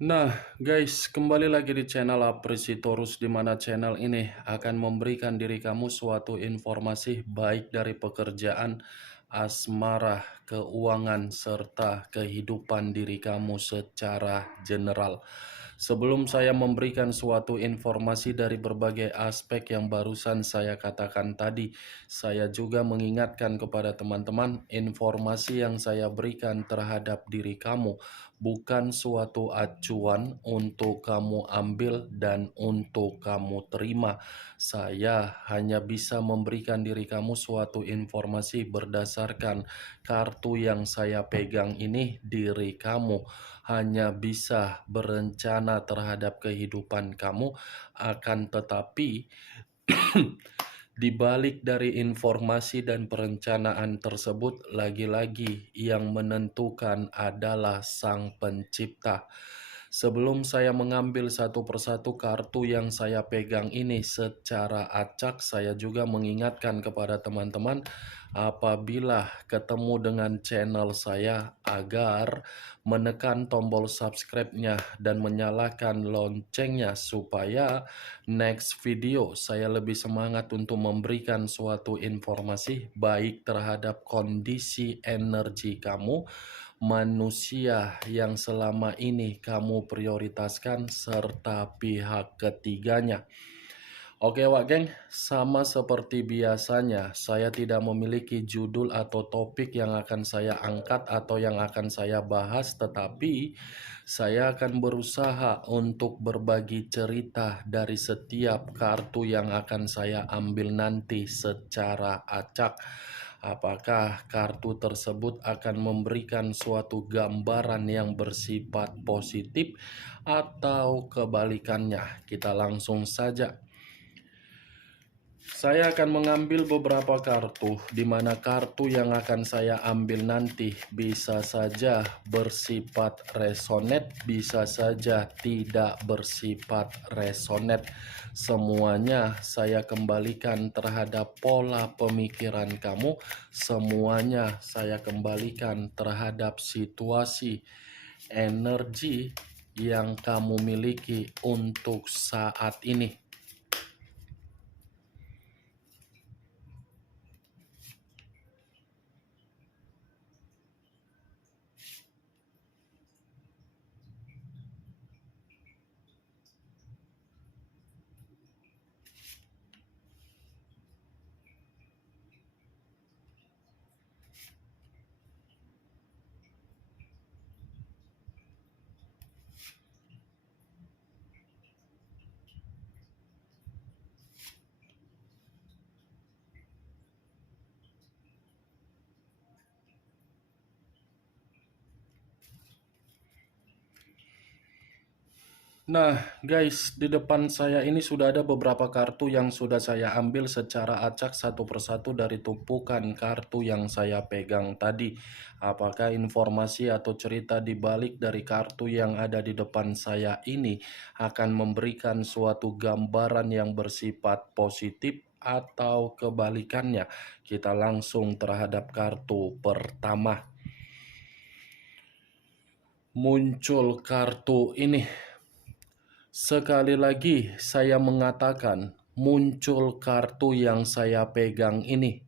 Nah, guys, kembali lagi di channel Apresitorus, di mana channel ini akan memberikan diri kamu suatu informasi baik dari pekerjaan, asmara, keuangan, serta kehidupan diri kamu secara general. Sebelum saya memberikan suatu informasi dari berbagai aspek yang barusan saya katakan tadi, saya juga mengingatkan kepada teman-teman, informasi yang saya berikan terhadap diri kamu bukan suatu acuan untuk kamu ambil dan untuk kamu terima. Saya hanya bisa memberikan diri kamu suatu informasi berdasarkan kartu yang saya pegang ini. Diri kamu hanya bisa berencana terhadap kehidupan kamu, akan tetapi di balik dari informasi dan perencanaan tersebut, lagi-lagi yang menentukan adalah Sang Pencipta. Sebelum saya mengambil satu persatu kartu yang saya pegang ini secara acak, saya juga mengingatkan kepada teman-teman apabila ketemu dengan channel saya agar menekan tombol subscribe-nya dan menyalakan loncengnya supaya next video saya lebih semangat untuk memberikan suatu informasi baik terhadap kondisi energi kamu, manusia yang selama ini kamu prioritaskan, serta pihak ketiganya. Oke Wak Geng, sama seperti biasanya, saya tidak memiliki judul atau topik yang akan saya angkat atau yang akan saya bahas, tetapi saya akan berusaha untuk berbagi cerita dari setiap kartu yang akan saya ambil nanti secara acak. Apakah kartu tersebut akan memberikan suatu gambaran yang bersifat positif atau kebalikannya? Kita langsung saja. Saya akan mengambil beberapa kartu, di mana kartu yang akan saya ambil nanti bisa saja bersifat resonate, bisa saja tidak bersifat resonate. Semuanya saya kembalikan terhadap pola pemikiran kamu, semuanya saya kembalikan terhadap situasi, energi yang kamu miliki untuk saat ini. Nah, guys, di depan saya ini sudah ada beberapa kartu yang sudah saya ambil secara acak satu persatu dari tumpukan kartu yang saya pegang tadi. Apakah informasi atau cerita di balik dari kartu yang ada di depan saya ini akan memberikan suatu gambaran yang bersifat positif atau kebalikannya? Kita langsung terhadap kartu pertama. Muncul kartu ini. Sekali lagi saya mengatakan, muncul kartu yang saya pegang ini.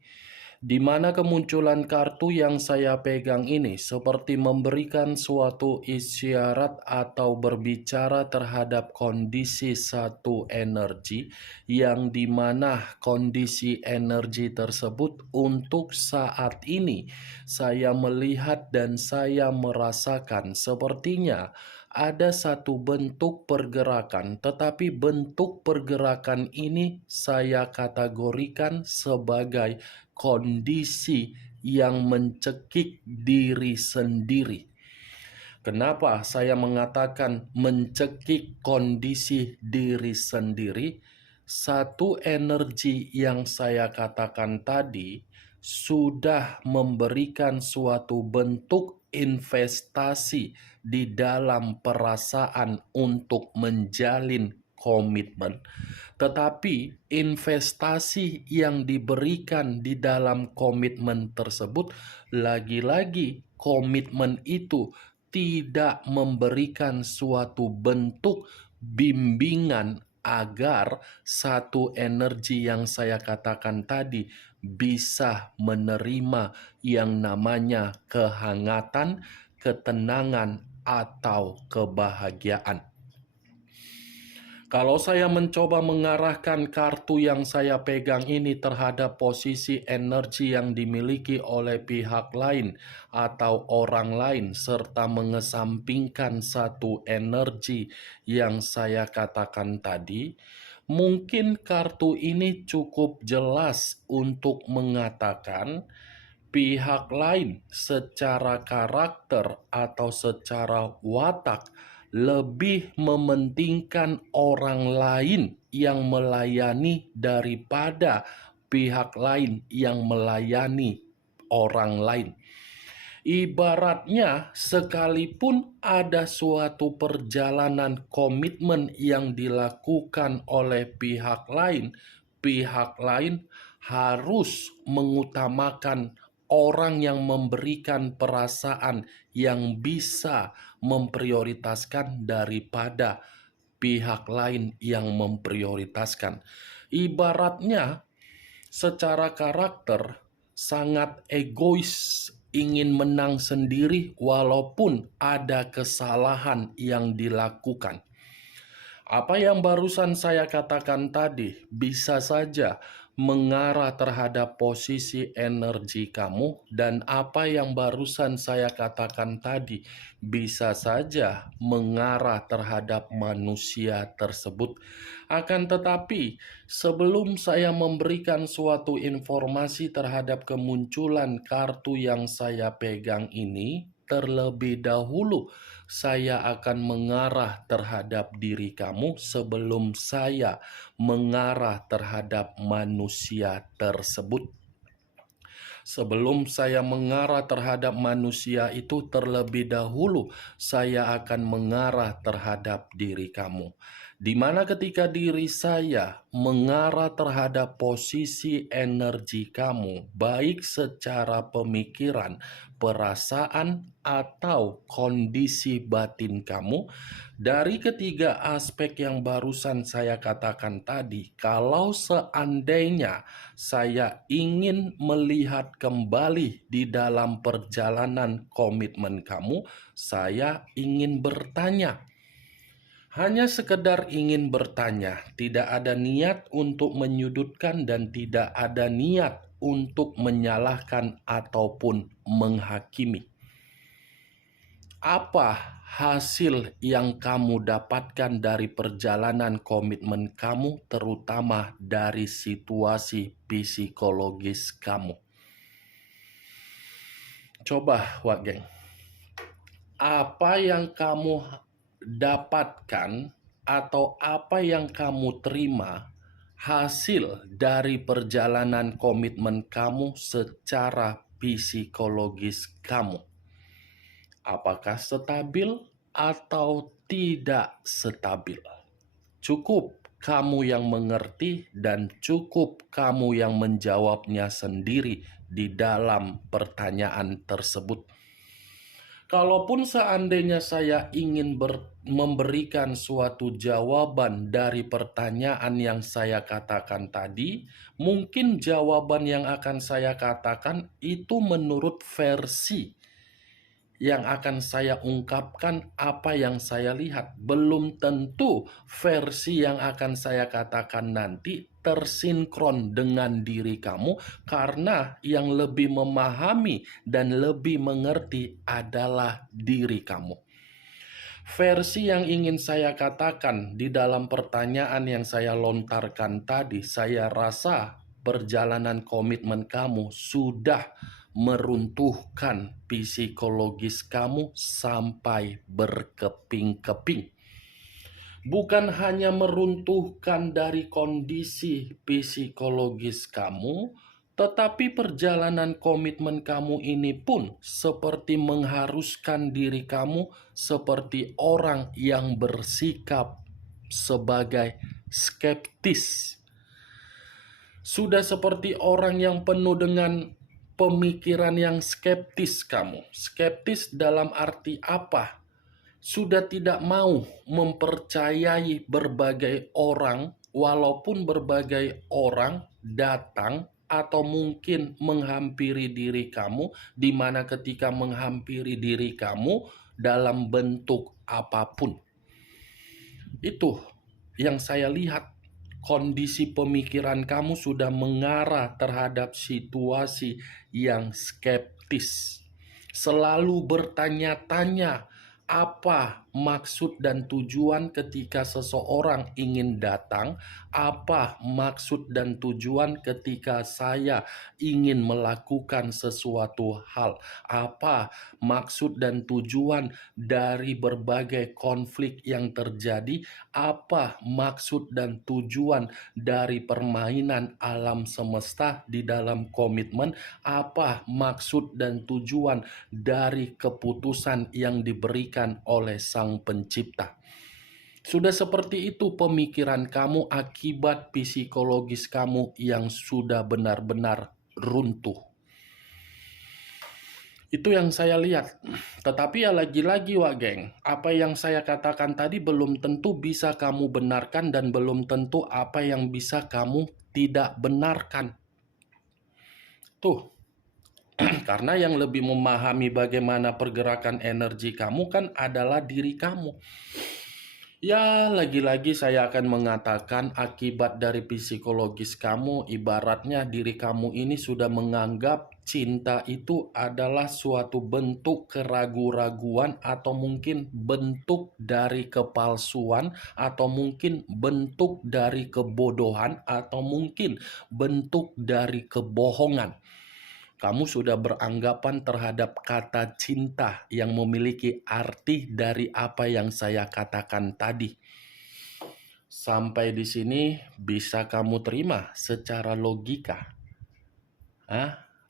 Di mana kemunculan kartu yang saya pegang ini seperti memberikan suatu isyarat atau berbicara terhadap kondisi satu energi, yang dimana kondisi energi tersebut untuk saat ini saya melihat dan saya merasakan sepertinya ada satu bentuk pergerakan, tetapi bentuk pergerakan ini saya kategorikan sebagai kondisi yang mencekik diri sendiri. Kenapa saya mengatakan mencekik kondisi diri sendiri? Satu energi yang saya katakan tadi sudah memberikan suatu bentuk investasi di dalam perasaan untuk menjalin komitmen. Tetapi investasi yang diberikan di dalam komitmen tersebut, lagi-lagi komitmen itu tidak memberikan suatu bentuk bimbingan agar satu energi yang saya katakan tadi bisa menerima yang namanya kehangatan, ketenangan, atau kebahagiaan. Kalau saya mencoba mengarahkan kartu yang saya pegang ini terhadap posisi energi yang dimiliki oleh pihak lain atau orang lain, serta mengesampingkan satu energi yang saya katakan tadi, mungkin kartu ini cukup jelas untuk mengatakan pihak lain secara karakter atau secara watak lebih mementingkan orang lain yang melayani daripada pihak lain yang melayani orang lain. Ibaratnya, sekalipun ada suatu perjalanan komitmen yang dilakukan oleh pihak lain harus mengutamakan orang yang memberikan perasaan yang bisa memprioritaskan daripada pihak lain yang memprioritaskan. Ibaratnya, secara karakter sangat egois, ingin menang sendiri walaupun ada kesalahan yang dilakukan. Apa yang barusan saya katakan tadi bisa saja mengarah terhadap posisi energi kamu, dan apa yang barusan saya katakan tadi bisa saja mengarah terhadap manusia tersebut. Akan tetapi, sebelum saya memberikan suatu informasi terhadap kemunculan kartu yang saya pegang ini, terlebih dahulu saya akan mengarah terhadap diri kamu sebelum saya mengarah terhadap manusia tersebut. Sebelum saya mengarah terhadap manusia itu, terlebih dahulu saya akan mengarah terhadap diri kamu. Di mana ketika diri saya mengarah terhadap posisi energi kamu, baik secara pemikiran, perasaan, atau kondisi batin kamu, dari ketiga aspek yang barusan saya katakan tadi, kalau seandainya saya ingin melihat kembali di dalam perjalanan komitmen kamu, saya ingin bertanya. Hanya sekedar ingin bertanya, tidak ada niat untuk menyudutkan dan tidak ada niat untuk menyalahkan ataupun menghakimi. Apa hasil yang kamu dapatkan dari perjalanan komitmen kamu, terutama dari situasi psikologis kamu? Coba, Wak Geng, apa yang kamu dapatkan atau apa yang kamu terima hasil dari perjalanan komitmen kamu secara psikologis kamu? Apakah stabil atau tidak stabil? Cukup kamu yang mengerti dan cukup kamu yang menjawabnya sendiri di dalam pertanyaan tersebut. Kalaupun seandainya saya ingin memberikan suatu jawaban dari pertanyaan yang saya katakan tadi, mungkin jawaban yang akan saya katakan itu menurut versi yang akan saya ungkapkan, apa yang saya lihat. Belum tentu versi yang akan saya katakan nanti tersinkron dengan diri kamu, karena yang lebih memahami dan lebih mengerti adalah diri kamu. Versi yang ingin saya katakan di dalam pertanyaan yang saya lontarkan tadi, saya rasa perjalanan komitmen kamu sudah meruntuhkan psikologis kamu sampai berkeping-keping. Bukan hanya meruntuhkan dari kondisi psikologis kamu, tetapi perjalanan komitmen kamu ini pun seperti mengharuskan diri kamu seperti orang yang bersikap sebagai skeptis. Sudah seperti orang yang penuh dengan pemikiran yang skeptis kamu. Skeptis dalam arti apa? Sudah tidak mau mempercayai berbagai orang, walaupun berbagai orang datang atau mungkin menghampiri diri kamu, di mana ketika menghampiri diri kamu dalam bentuk apapun. Itu yang saya lihat. Kondisi pemikiran kamu sudah mengarah terhadap situasi yang skeptis. Selalu bertanya-tanya apa maksud dan tujuan ketika seseorang ingin datang, apa maksud dan tujuan ketika saya ingin melakukan sesuatu hal, apa maksud dan tujuan dari berbagai konflik yang terjadi, apa maksud dan tujuan dari permainan alam semesta di dalam komitmen, apa maksud dan tujuan dari keputusan yang diberikan oleh Sang Pencipta. Sudah seperti itu pemikiran kamu akibat psikologis kamu yang sudah benar-benar runtuh. Itu yang saya lihat. Tetapi ya lagi-lagi Wak Geng, apa yang saya katakan tadi belum tentu bisa kamu benarkan dan belum tentu apa yang bisa kamu tidak benarkan. Tuh. Karena yang lebih memahami bagaimana pergerakan energi kamu kan adalah diri kamu. Ya, lagi-lagi saya akan mengatakan akibat dari psikologis kamu, ibaratnya diri kamu ini sudah menganggap cinta itu adalah suatu bentuk keraguan-raguan atau mungkin bentuk dari kepalsuan atau mungkin bentuk dari kebodohan atau mungkin bentuk dari kebohongan. Kamu sudah beranggapan terhadap kata cinta yang memiliki arti dari apa yang saya katakan tadi. Sampai di sini bisa kamu terima secara logika.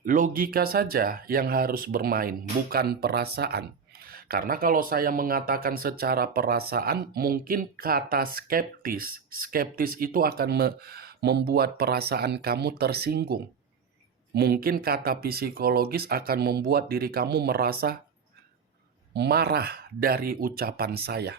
Logika saja yang harus bermain, bukan perasaan. Karena kalau saya mengatakan secara perasaan, mungkin kata skeptis itu akan membuat perasaan kamu tersinggung. Mungkin kata psikologis akan membuat diri kamu merasa marah dari ucapan saya.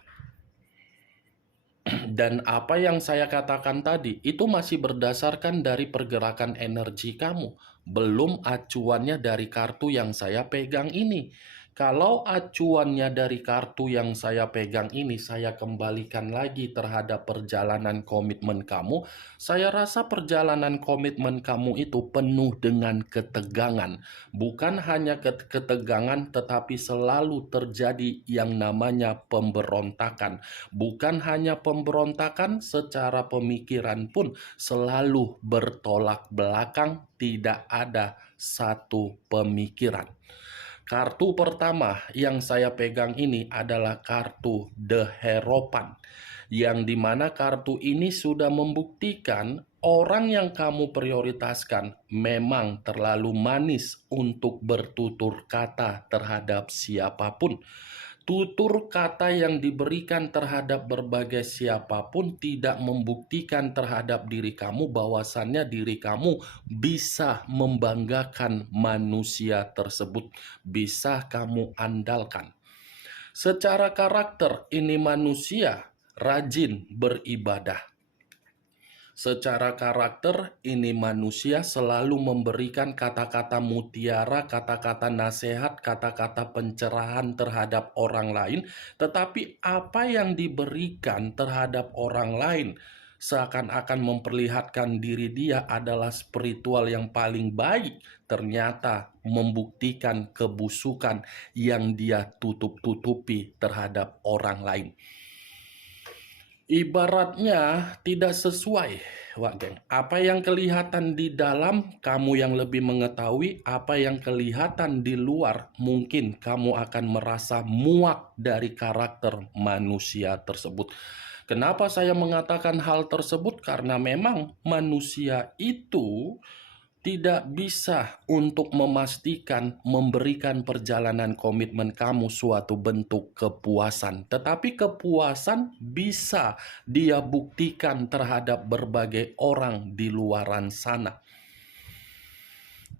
Dan apa yang saya katakan tadi, itu masih berdasarkan dari pergerakan energi kamu. Belum acuannya dari kartu yang saya pegang ini. Kalau acuannya dari kartu yang saya pegang ini, saya kembalikan lagi terhadap perjalanan komitmen kamu. Saya rasa perjalanan komitmen kamu itu penuh dengan ketegangan. Bukan hanya ketegangan, tetapi selalu terjadi yang namanya pemberontakan. Bukan hanya pemberontakan, secara pemikiran pun selalu bertolak belakang, tidak ada satu pemikiran. Kartu pertama yang saya pegang ini adalah kartu The Hierophant, yang dimana kartu ini sudah membuktikan orang yang kamu prioritaskan memang terlalu manis untuk bertutur kata terhadap siapapun. Tutur kata yang diberikan terhadap berbagai siapapun tidak membuktikan terhadap diri kamu bahwasannya diri kamu bisa membanggakan manusia tersebut, bisa kamu andalkan. Secara karakter ini manusia rajin beribadah. Secara karakter, ini manusia selalu memberikan kata-kata mutiara, kata-kata nasihat, kata-kata pencerahan terhadap orang lain. Tetapi apa yang diberikan terhadap orang lain seakan-akan memperlihatkan diri dia adalah spiritual yang paling baik, ternyata membuktikan kebusukan yang dia tutup-tutupi terhadap orang lain. Ibaratnya tidak sesuai, Wak Geng. Apa yang kelihatan di dalam, kamu yang lebih mengetahui. Apa yang kelihatan di luar, mungkin kamu akan merasa muak dari karakter manusia tersebut. Kenapa saya mengatakan hal tersebut? Karena memang manusia itu tidak bisa untuk memastikan memberikan perjalanan komitmen kamu suatu bentuk kepuasan. Tetapi kepuasan bisa dia buktikan terhadap berbagai orang di luaran sana.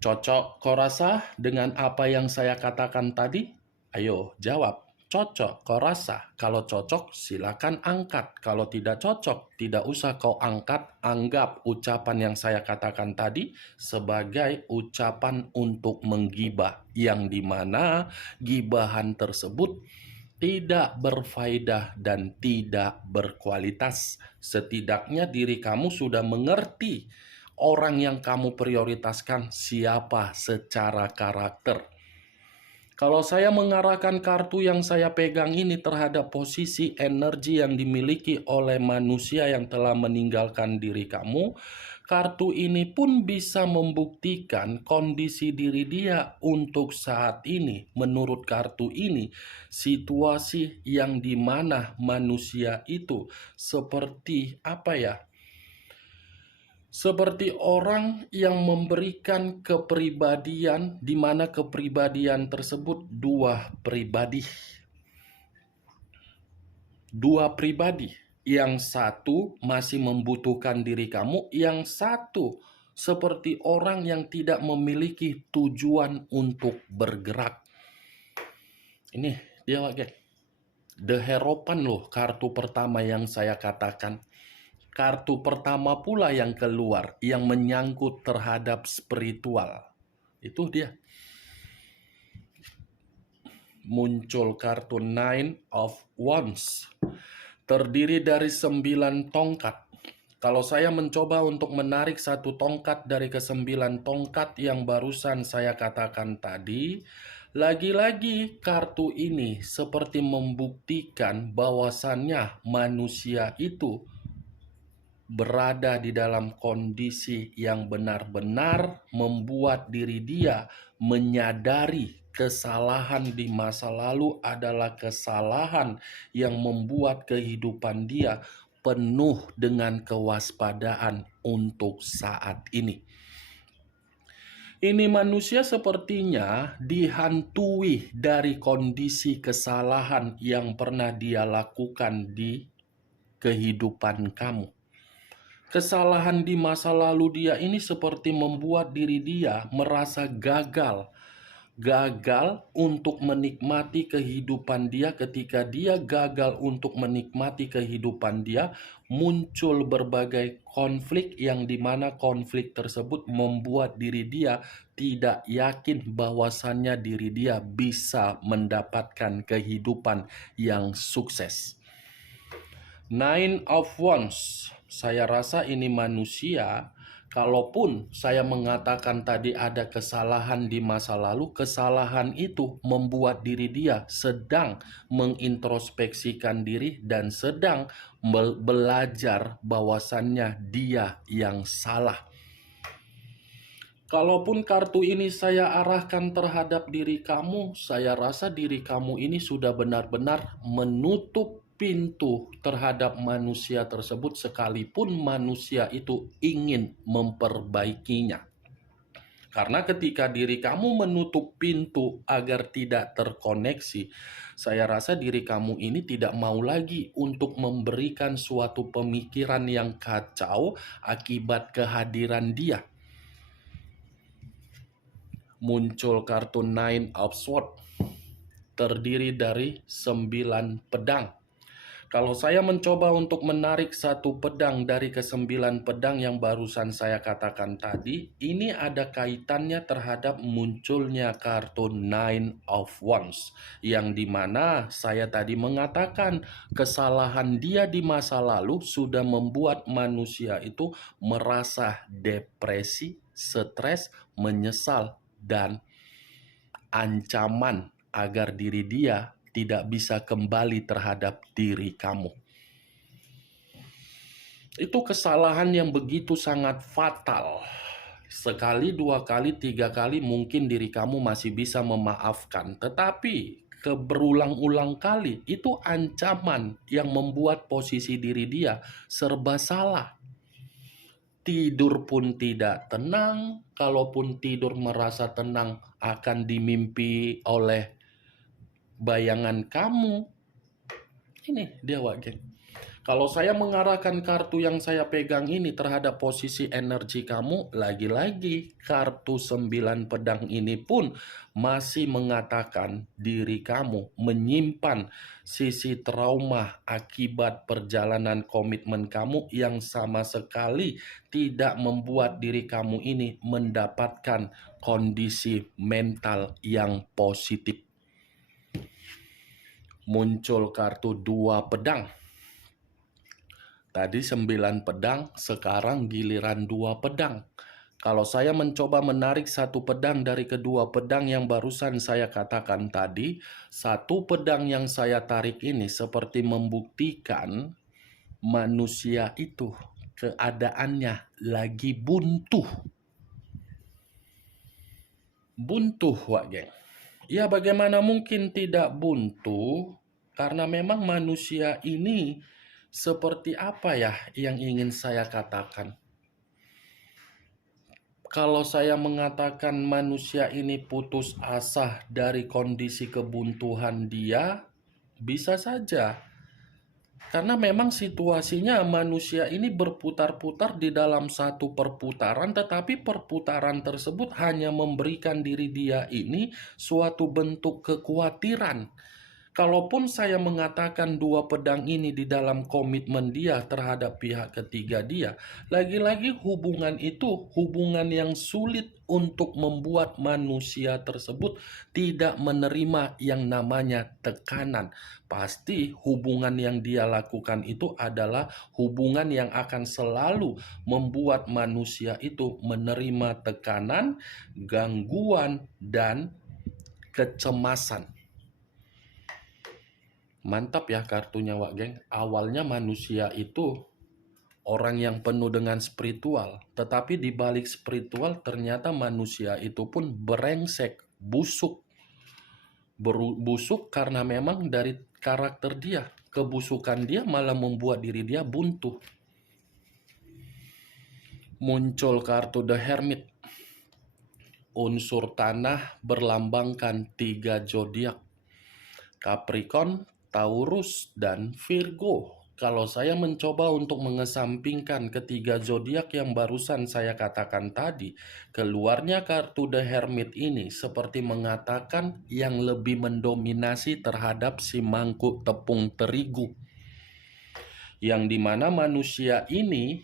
Cocok kau rasa dengan apa yang saya katakan tadi? Ayo jawab. Cocok kau rasa? Kalau cocok silakan angkat. Kalau tidak cocok, tidak usah kau angkat. Anggap ucapan yang saya katakan tadi sebagai ucapan untuk menggibah, yang dimana gibahan tersebut tidak berfaedah dan tidak berkualitas. Setidaknya diri kamu sudah mengerti orang yang kamu prioritaskan siapa secara karakter. Kalau saya mengarahkan kartu yang saya pegang ini terhadap posisi energi yang dimiliki oleh manusia yang telah meninggalkan diri kamu, kartu ini pun bisa membuktikan kondisi diri dia untuk saat ini. Menurut kartu ini, situasi yang dimana manusia itu seperti apa ya? Seperti orang yang memberikan kepribadian, di mana kepribadian tersebut dua pribadi. Yang satu masih membutuhkan diri kamu, yang satu seperti orang yang tidak memiliki tujuan untuk bergerak. Ini dia lagi. The Hierophant loh, kartu pertama yang saya katakan. Kartu pertama pula yang keluar, yang menyangkut terhadap spiritual. Itu dia. Muncul kartu Nine of Wands. Terdiri dari 9 tongkat. Kalau saya mencoba untuk menarik satu tongkat dari ke-9 tongkat yang barusan saya katakan tadi, lagi-lagi kartu ini seperti membuktikan bahwasannya manusia itu berada di dalam kondisi yang benar-benar membuat diri dia menyadari kesalahan di masa lalu adalah kesalahan yang membuat kehidupan dia penuh dengan kewaspadaan untuk saat ini. Ini manusia sepertinya dihantui dari kondisi kesalahan yang pernah dia lakukan di kehidupan kamu. Kesalahan di masa lalu dia ini seperti membuat diri dia merasa gagal. Gagal untuk menikmati kehidupan dia. Ketika dia gagal untuk menikmati kehidupan dia, muncul berbagai konflik yang dimana konflik tersebut membuat diri dia tidak yakin bahwasannya diri dia bisa mendapatkan kehidupan yang sukses. Nine of Wands. Saya rasa ini manusia, kalaupun saya mengatakan tadi ada kesalahan di masa lalu, kesalahan itu membuat diri dia sedang mengintrospeksikan diri dan sedang belajar bahwasannya dia yang salah. Kalaupun kartu ini saya arahkan terhadap diri kamu, saya rasa diri kamu ini sudah benar-benar menutup pintu terhadap manusia tersebut sekalipun manusia itu ingin memperbaikinya. Karena ketika diri kamu menutup pintu agar tidak terkoneksi, saya rasa diri kamu ini tidak mau lagi untuk memberikan suatu pemikiran yang kacau akibat kehadiran dia. Muncul kartu Nine of Swords, terdiri dari 9 pedang. Kalau saya mencoba untuk menarik satu pedang dari ke-9 pedang yang barusan saya katakan tadi, ini ada kaitannya terhadap munculnya kartu Nine of Wands, yang dimana saya tadi mengatakan kesalahan dia di masa lalu sudah membuat manusia itu merasa depresi, stres, menyesal, dan ancaman agar diri dia tidak bisa kembali terhadap diri kamu. Itu kesalahan yang begitu sangat fatal. Sekali, 2 kali, 3 kali mungkin diri kamu masih bisa memaafkan. Tetapi berulang-ulang kali itu ancaman yang membuat posisi diri dia serba salah. Tidur pun tidak tenang. Kalaupun tidur merasa tenang akan dimimpi oleh bayangan kamu. Ini dia, geng. Kalau saya mengarahkan kartu yang saya pegang ini terhadap posisi energi kamu, lagi-lagi kartu 9 pedang ini pun masih mengatakan diri kamu menyimpan sisi trauma akibat perjalanan komitmen kamu yang sama sekali tidak membuat diri kamu ini mendapatkan kondisi mental yang positif. Muncul kartu 2 pedang. Tadi 9 pedang, sekarang giliran 2 pedang. Kalau saya mencoba menarik satu pedang dari kedua pedang yang barusan saya katakan tadi, satu pedang yang saya tarik ini seperti membuktikan manusia itu keadaannya lagi buntu. Buntu, Wak Geng. Ya, bagaimana mungkin tidak buntu? Karena memang manusia ini seperti apa ya yang ingin saya katakan? Kalau saya mengatakan manusia ini putus asa dari kondisi kebuntuan dia, bisa saja. Karena memang situasinya manusia ini berputar-putar di dalam satu perputaran, tetapi perputaran tersebut hanya memberikan diri dia ini suatu bentuk kekhawatiran. Kalaupun saya mengatakan 2 pedang ini di dalam komitmen dia terhadap pihak ketiga dia, lagi-lagi hubungan itu hubungan yang sulit untuk membuat manusia tersebut tidak menerima yang namanya tekanan. Pasti hubungan yang dia lakukan itu adalah hubungan yang akan selalu membuat manusia itu menerima tekanan, gangguan, dan kecemasan. Mantap ya kartunya, Wak Geng. Awalnya manusia itu orang yang penuh dengan spiritual, tetapi di balik spiritual ternyata manusia itu pun brengsek, busuk. Busuk karena memang dari karakter dia. Kebusukan dia malah membuat diri dia buntu. Muncul kartu The Hermit. Unsur tanah berlambangkan 3 zodiak. Capricorn, Taurus, dan Virgo. Kalau saya mencoba untuk mengesampingkan ketiga zodiak yang barusan saya katakan tadi, keluarnya kartu The Hermit ini seperti mengatakan yang lebih mendominasi terhadap si mangkuk tepung terigu. Yang dimana manusia ini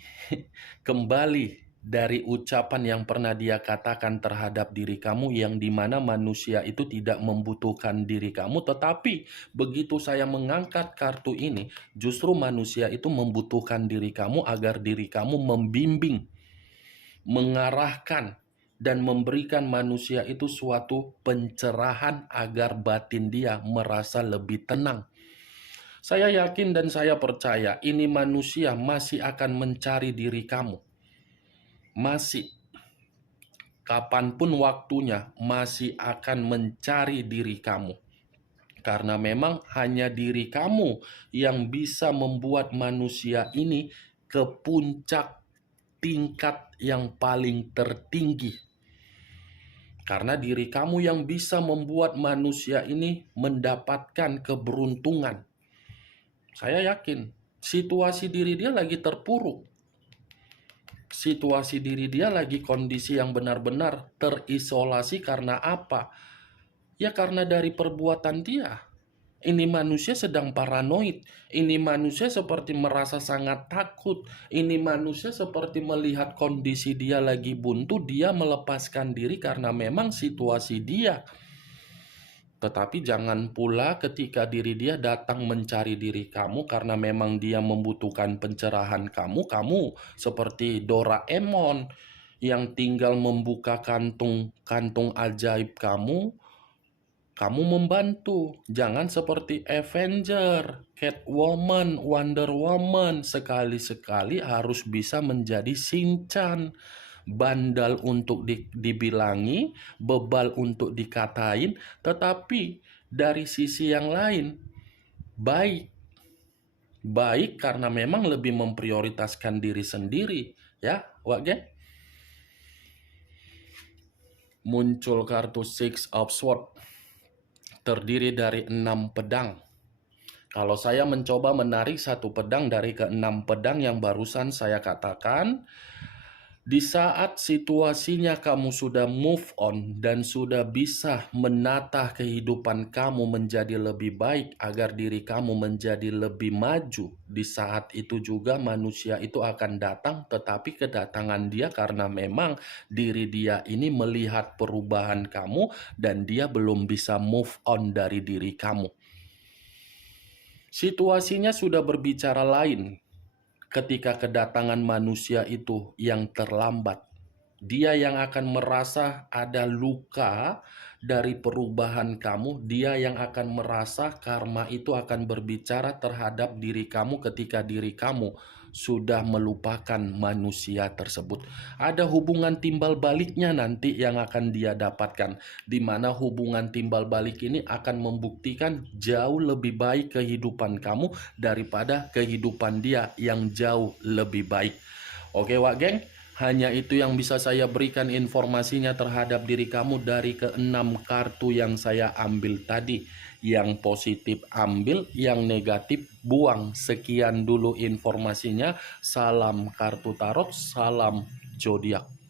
kembali dari ucapan yang pernah dia katakan terhadap diri kamu, yang dimana manusia itu tidak membutuhkan diri kamu, tetapi begitu saya mengangkat kartu ini, justru manusia itu membutuhkan diri kamu agar diri kamu membimbing, mengarahkan, dan memberikan manusia itu suatu pencerahan agar batin dia merasa lebih tenang. Saya yakin dan saya percaya ini manusia masih akan mencari diri kamu. Masih, kapanpun waktunya, masih akan mencari diri kamu. Karena memang hanya diri kamu yang bisa membuat manusia ini ke puncak tingkat yang paling tertinggi. Karena diri kamu yang bisa membuat manusia ini mendapatkan keberuntungan. Saya yakin situasi diri dia lagi terpuruk. Situasi diri dia lagi kondisi yang benar-benar terisolasi karena apa? Ya karena dari perbuatan dia. Ini manusia sedang paranoid. Ini manusia seperti merasa sangat takut. Ini manusia seperti melihat kondisi dia lagi buntu, dia melepaskan diri karena memang situasi dia. Tetapi jangan pula ketika diri dia datang mencari diri kamu karena memang dia membutuhkan pencerahan kamu, kamu seperti Doraemon yang tinggal membuka kantung ajaib kamu membantu. Jangan seperti Avenger, Catwoman, Wonder Woman, sekali-sekali harus bisa menjadi Shinchan. Bandal untuk dibilangi, bebal untuk dikatain, tetapi dari sisi yang lain baik. Baik karena memang lebih memprioritaskan diri sendiri, ya, Wak Gen? Muncul kartu Six of Swords, terdiri dari 6 pedang. Kalau saya mencoba menarik satu pedang dari keenam pedang yang barusan saya katakan, di saat situasinya kamu sudah move on dan sudah bisa menata kehidupan kamu menjadi lebih baik agar diri kamu menjadi lebih maju, di saat itu juga manusia itu akan datang, tetapi kedatangan dia karena memang diri dia ini melihat perubahan kamu dan dia belum bisa move on dari diri kamu. Situasinya sudah berbicara lain ketika kedatangan manusia itu yang terlambat. Dia yang akan merasa ada luka dari perubahan kamu, dia yang akan merasa karma itu akan berbicara terhadap diri kamu ketika diri kamu sudah melupakan manusia tersebut. Ada hubungan timbal baliknya nanti yang akan dia dapatkan, di mana hubungan timbal balik ini akan membuktikan jauh lebih baik kehidupan kamu daripada kehidupan dia yang jauh lebih baik. Oke, Wak Geng, hanya itu yang bisa saya berikan informasinya terhadap diri kamu dari keenam kartu yang saya ambil tadi. Yang positif ambil, yang negatif buang. Sekian dulu informasinya. Salam kartu tarot, salam zodiak.